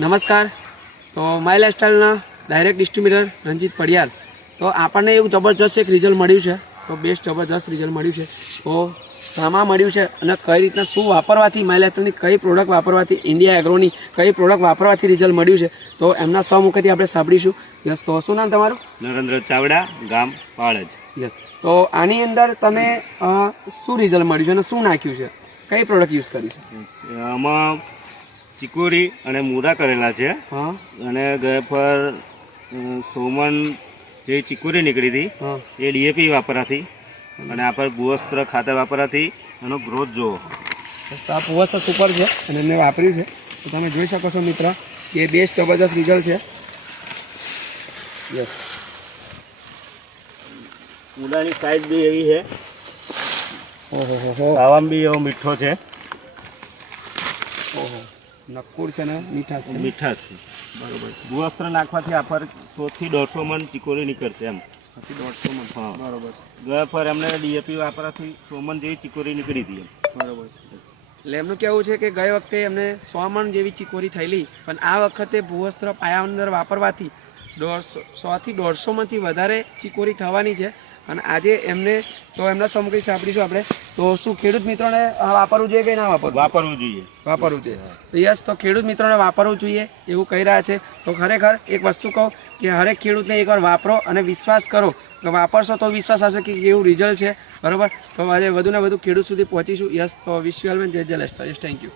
નમસ્કાર. તો માય લાઇફસ્ટાઈલના ડાયરેક્ટ ડિસ્ટ્રીબ્યુટર રંજીત પડિયાર. તો આપણને એવું જબરજસ્ત એક રિઝલ્ટ મળ્યું છે. તો બેસ્ટ જબરજસ્ત રિઝલ્ટ મળ્યું છે. તો શામાં મળ્યું છે અને કઈ રીતના શું વાપરવાથી માય લાઇફસ્ટાઈલની કઈ પ્રોડક્ટ વાપરવાથી ઇન્ડિયા એગ્રોની કઈ પ્રોડક્ટ વાપરવાથી રિઝલ્ટ મળ્યું છે તો એમના સ્વમુખેથી આપણે સાંભળીશું. યસ, તો શું નામ તમારું? નરેન્દ્ર ચાવડા, ગામ પાળજ. યસ. તો આની અંદર તમે શું રિઝલ્ટ મળ્યું છે અને શું નાખ્યું છે, કઈ પ્રોડક્ટ યુઝ કરી છે? આમાં ચીકુરી અને મૂળા કરેલા છે. હા અને ગયા પર સોમન જે ચીકુરી નીકળી હતી હા એ ડીએપી વાપરાથી અને આ પર ભૂવસ્ત્ર ખાતર વાપરાથી એનો ગ્રોથ જોવો. તો આ પુવસ્ત સુપર છે અને એમને વાપર્યું છે. તો તમે જોઈ શકો છો મિત્ર કે બેસ્ટ જબરદસ્ત રિઝલ્ટ છે. યસ. મૂળાની સાઈઝ બી એવી છે, ઓહો હો ખાવામાં બી એવો મીઠો છે, ઓહો નક્કુર છે ને મીઠા છે. મીઠાશ છે. બરોબર છે. ભૂવસ્ત્ર નાખવાથી આ પર 100 થી 150 મણ ચીકોરી નીકળશે એમ. 150 મણ. હા, બરોબર છે. ગયા પર એમને ડીએપી વાપરાથી 100 મણ જેવી ચીકોરી નીકળી હતી એમ. બરોબર છે. એટલે એમનું કહેવું છે કે ગઈ વખતે એમને 100 મણ જેવી ચીકોરી થયેલી, પણ આ વખતે ભૂવસ્ત્ર પાયા અંદર વાપરવાથી 100 થી 150 મણથી વધારે ચીકોરી થવાની છે. અને આજે એમને તો એમના સમગ્ર સાંભળીશું આપણે. તો શું ખેડૂત મિત્રોને વાપરવું જોઈએ કે ના વાપરવું? વાપરવું જોઈએ. વાપરવું જોઈએ. તો યસ, તો ખેડૂત મિત્રોને વાપરવું જોઈએ એવું કહી રહ્યા છે. તો ખરેખર એક વસ્તુ કહું કે હરેક ખેડૂતને એકવાર વાપરો અને વિશ્વાસ કરો. તો વાપરશો તો વિશ્વાસ આવશે કે કેવું રિઝલ્ટ છે. બરાબર. તો આજે વધુ ને વધુ ખેડૂત સુધી પહોંચીશું. યસ, તો વિશ યુ ઓલ જય જય લાઇફસ્ટાઈલ. Thank you.